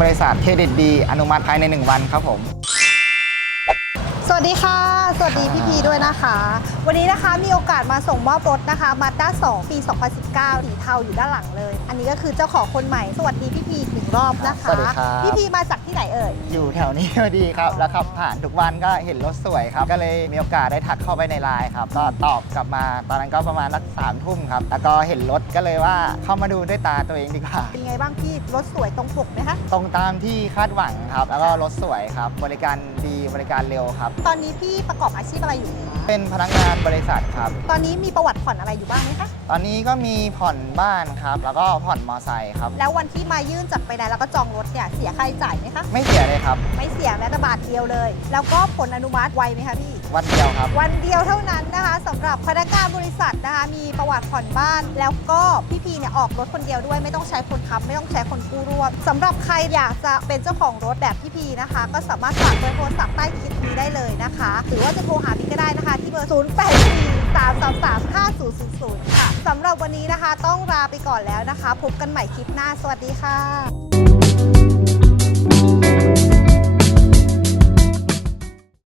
บริษัทเครดิตดี อนุมัติภายใน 1 วันครับผม สวัสดีค่ะ สวัสดีพี่พีด้วยนะคะ วันนี้นะคะมีโอกาสมาส่งมอบรถนะคะมาด้า2ปี 2019สีเทาอยู่ด้านหลังเลย อันนี้ก็คือเจ้าของคนใหม่ สวัสดีพี่พีอีกหนึ่งรอบนะคะสวัสดีครับ พี่พีมาจากที่ไหนเอ่ย อยู่แถวนี้พอดีครับ แล้วขับผ่านทุกวันก็เห็นรถสวยครับ ก็เลยมีโอกาสได้ทักเข้าไปในไลน์ครับ ก็ตอบกลับมา ตอนนั้นก็ประมาณสักสามทุ่มครับ แล้วก็เห็นรถก็เลยว่าเข้ามาดูด้วยตาตัวเองดีกว่า เป็นไงบ้างพี่รถสวยตรงปกไหมคะ ตรงตามที่คาดหวังครับ แล้วก็รถสวยครับ บริการดี บริการเร็วครับ ตอนนี้พี่ประกอบอาชีพอะไรอยู่คะเป็นพนักงานบริษัทครับ ตอนนี้มีประวัติผ่อนอะไรอยู่บ้างไหมคะ ตอนนี้ก็มีผ่อนบ้านครับ แล้วก็ผ่อนมอไซค์ครับ แล้ววันที่มายื่นจัดไปไหนแล้วก็จองรถเนี่ยเสียค่าใช้จ่ายไหมคะ ไม่เสียเลยครับ ไม่เสียแม้แต่บาทเดียวเลย แล้วก็ผลอนุมัติไวไหมคะพี่ วันเดียวครับ วันเดียวเท่านั้นนะคะสำหรับพนักงานบริษัทนะคะมีประวัติผ่อนบ้าน แล้วก็พี่พีเนี่ยออกรถคนเดียวด้วย ไม่ต้องใช้คนค้ำไม่ต้องใช้คนกู้ร่วมสำหรับใครอยากจะเป็นเจ้าของรถแบบพี่พีนะคะ ก็สามารถฝากเบอร์โทรศัพท์ใต้คลิปนี้ได้เลยนะคะ หรือว่าจะโทรหาพี่ก็ได้นะคะ ที่เบอร์ 0 8 4 3 3 3 5 0 0 0 ค่ะสำหรับวันนี้นะคะ ต้องลาไปก่อนแล้วนะคะ พบกันใหม่คลิปหน้า สวัสดีค่ะ